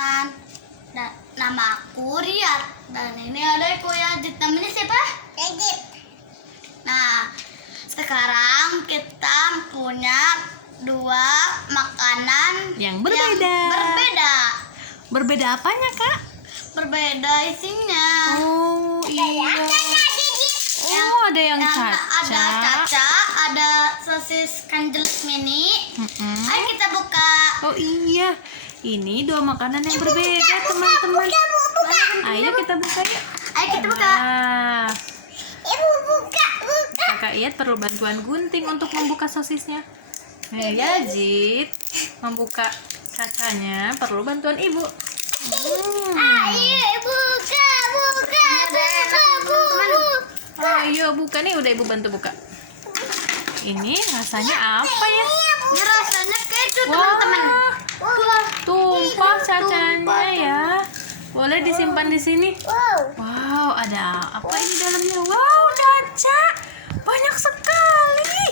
teman-teman. Nama aku Riyad dan ini adikku Yazid. Namanya siapa? Yazid. Nah, sekarang kita punya dua makanan yang berbeda. Berbeda Apanya, Kak? Berbeda isinya. Oh, iya. Oh, ada yang caca. Ada caca, ada sosis kanjelis mini. Ayo kita buka. Oh iya, ini dua makanan yang berbeda, teman-teman. Ayo kita buka yuk. Ayo kita buka. Nah, Ibu buka. Kakak Iyat perlu bantuan gunting untuk membuka sosisnya. Yazid membuka kacanya perlu bantuan ibu. Ayo buka. Ayo buka nih, udah ibu bantu buka. Ini rasanya apa ya? Ini rasanya keju, Wah, teman-teman. Wah, tumpah cacanya ya. Boleh disimpan di sini. Wow, ada apa ini dalamnya? Wow, caca. Banyak sekali.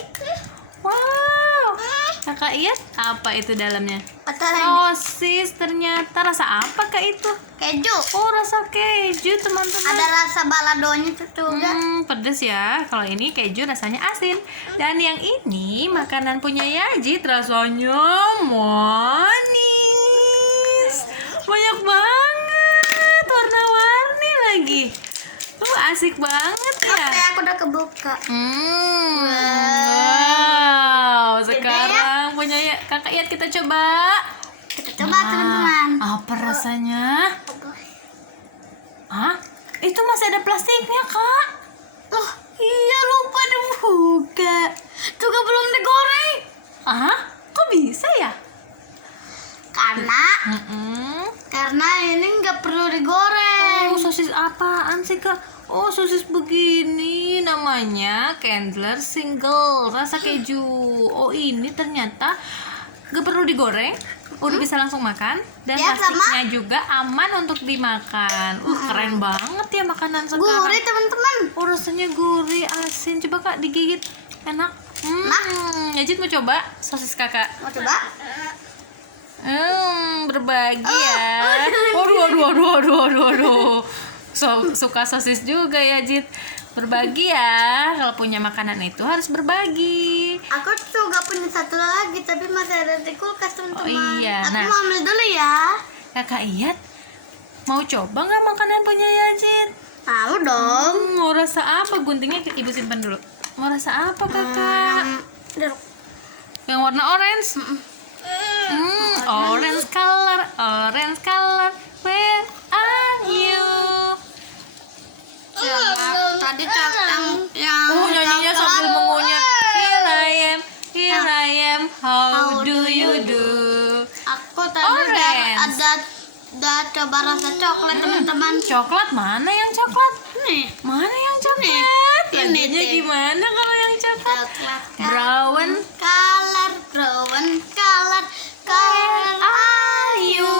Wow. Kakak Iyat, apa itu dalamnya? Sosis ternyata. Rasa apa Kak itu? keju. Oh, rasa keju, teman-teman. Ada rasa baladonya juga. Pedes ya. Kalau ini keju rasanya asin. Dan yang ini makanan punya Yazid, rasanya manis. Banyak banget, warna-warni lagi. Asik banget ya. Oke, aku udah kebuka. Wow. Sekarang punya Kakak Iyat kita coba. Kita coba, teman-teman. Apa rasanya? Hah? Itu masih ada plastiknya, Kak. Oh, iya lupa dibuka. Juga belum digoreng. Ah, kok bisa ya? Karena ini nggak perlu digoreng. Oh, sosis apaan sih, Kak? Oh, sosis begini namanya Candler Single rasa keju. Oh, ini ternyata nggak perlu digoreng, udah bisa langsung makan dan Ya, plastiknya juga aman untuk dimakan. Keren banget ya makanan sekarang. Gurih, teman-teman. Oh, rasanya gurih, asin. Coba Kak digigit, enak. Yazid mau coba sosis Kakak. Mau coba? Berbagi ya. Waduh. Suka sosis juga ya, Jit. Berbagi ya. Kalau punya makanan itu harus berbagi. Aku juga punya satu lagi, tapi masih ada di kulkas, teman-teman. Oh iya. Aku Nah, mau ambil dulu ya. Kakak Iyat mau coba nggak makanan punya Yazid? Tahu dong. Mau rasa apa? Guntingnya ibu simpan dulu. Mau rasa apa, Kakak? Yang warna orange. Orange color. Where are you? Tadi yang Nyanyinya sambil mengunyah. Here I am, how do you do? Aku tadi udah coba rasa coklat, teman-teman. Coklat mana yang coklat? Nih, Mana yang coklat? Ini Lagunya nih. gimana kalau yang coklat? coklat Brown color. Where are you?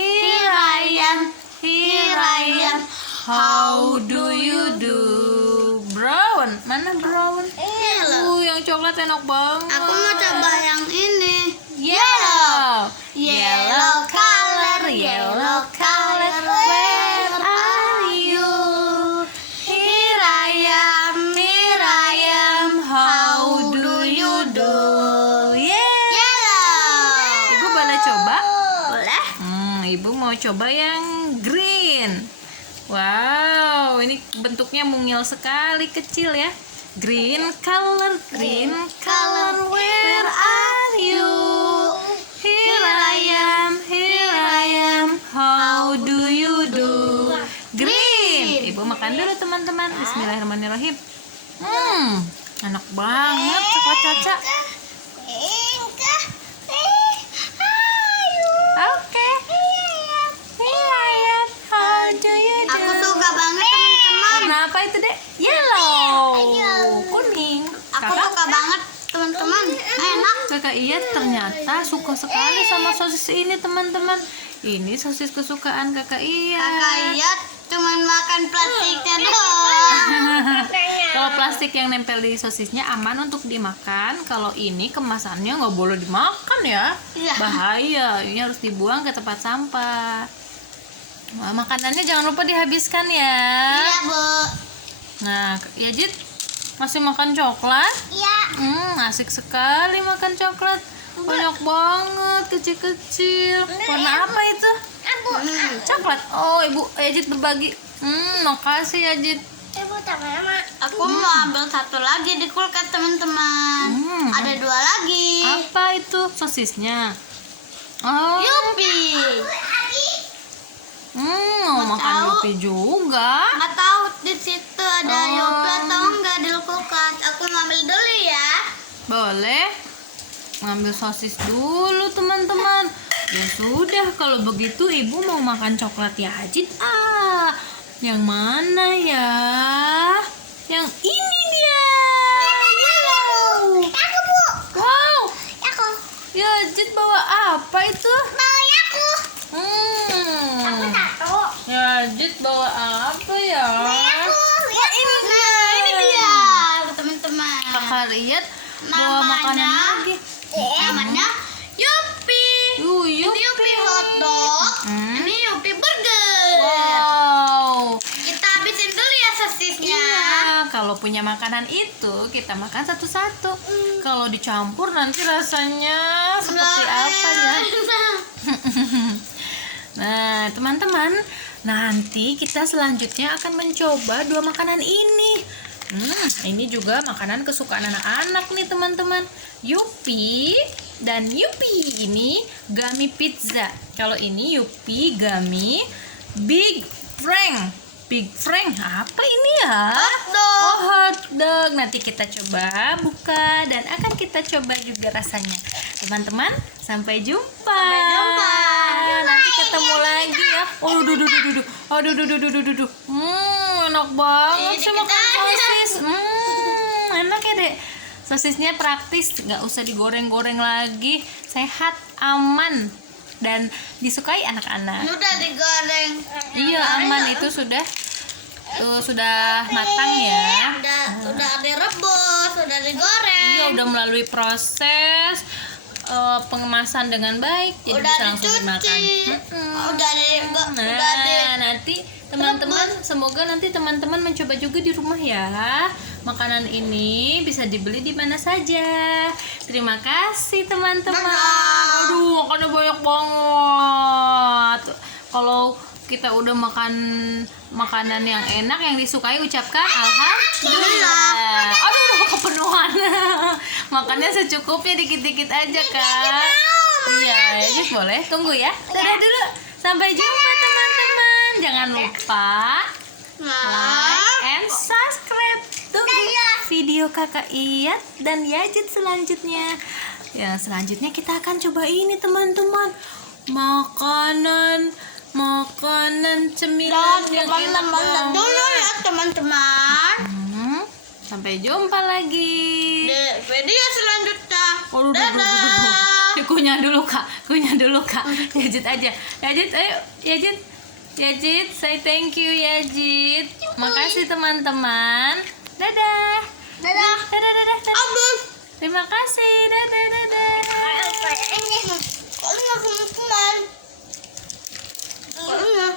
Here I am, how do you do? Brown, mana brown? Yang coklat enak banget. Aku mau coba yang ini. Yellow color. Where are you? Here I am, how do you do? Ibu boleh coba? Boleh? Ibu mau coba yang green. Wow, ini bentuknya mungil sekali, kecil ya. Green color. Where are you? Here I am, how do you do? Green. Ibu makan dulu, teman-teman. Bismillahirrahmanirrahim. Enak banget coklat caca. Oke. Here I am, how do you do? Aku suka banget, teman-teman. Warna apa itu, Dek? Yellow. Kuning. Aku suka banget, teman-teman. Enak. Kakak Iyat ternyata suka sekali sama sosis ini, teman-teman. Ini sosis kesukaan Kakak Iyat. Kakak Iyat cuma makan plastiknya doang. Kalau plastik yang nempel di sosisnya aman untuk dimakan. Kalau ini kemasannya nggak boleh dimakan ya. Iya. Bahaya. Ini harus dibuang ke tempat sampah. Nah, makanannya jangan lupa dihabiskan ya. Iya, Bu. Nah, Yajid masih makan coklat? Iya. Asik sekali makan coklat. Banyak banget, kecil-kecil. Warna apa itu? Coklat. Oh, Ibu Yajid berbagi. Makasih Yajid. Ibu sama. Aku mau ambil satu lagi di kulkas, teman-teman. Ada 2 lagi. Apa itu? Sosisnya. Oh. Yupi. Mau makan tahu. Yupi juga. Nggak tahu di situ ada Yupi atau enggak di kulkas. Aku mau ambil dulu ya. Boleh. Ngambil sosis dulu, teman-teman. Ya sudah, kalau begitu Ibu mau makan coklat Yajid. Yang mana ya? Yang ini dia. Aku, Bu. Wow. Aku. Yajid bawa apa itu? Mau aku. Tato. Yajid bawa apa ya? Ini dia, teman-teman. Kakak lihat bawa makanan lagi. Namanya Yupi. Ini Yupi hotdog. Ini Yupi burger. Wow. Kita habisin dulu ya sosisnya. Iya, kalau punya makanan itu kita makan satu-satu. Kalau dicampur nanti rasanya seperti apa ya? Nah, teman-teman, nanti kita selanjutnya akan mencoba 2 makanan ini. Ini juga makanan kesukaan anak-anak nih, teman-teman. Yupi dan Yupi ini gummy pizza. Kalau ini Yupi gummy Big Frank. Big Frank apa ini ya? Hotdog. Oh, hotdog. Nanti kita coba buka dan akan kita coba juga rasanya. Teman-teman, sampai jumpa. Sampai jumpa. Nanti ketemu lagi ya. Aduh. Enak banget sih makan sosis. Enak ya, Dek. Sosisnya praktis, nggak usah digoreng-goreng lagi. Sehat, aman, dan disukai anak-anak. Udah digoreng. Iya, aman, itu sudah matang ya. Udah direbus, udah digoreng. Iya, udah melalui proses pengemasan dengan baik, jadi Udah bisa langsung dimakan. dicuci. Nah, nanti teman-teman, semoga nanti teman-teman mencoba juga di rumah ya. Makanan ini bisa dibeli di mana saja. Terima kasih teman-teman. Aduh, makannya banyak banget. Kalau kita udah makan makanan yang enak yang disukai, ucapkan alhamdulillah. Aduh, kepenuhan. Makannya secukupnya, dikit-dikit aja kan. Iya, jadi boleh. Tunggu ya. Dadah dulu. Sampai jumpa teman-teman. Jangan lupa like and subscribe. Tunggu video Kakak Iyat dan Yajid selanjutnya. Ya, selanjutnya kita akan coba ini teman-teman. Makanan cemilan yang enak banget. Dulu ya teman-teman. Sampai jumpa lagi. Di video selanjutnya. Aduh. Dadah. Kunyah dulu kak. Yajid aja. Yajid, ayo. Yajid, say thank you Yajid. Makasih teman-teman. Dadah. Dadah. Abang. Terima kasih. Dadah. Kalau nggak teman-teman. Kalau nggak.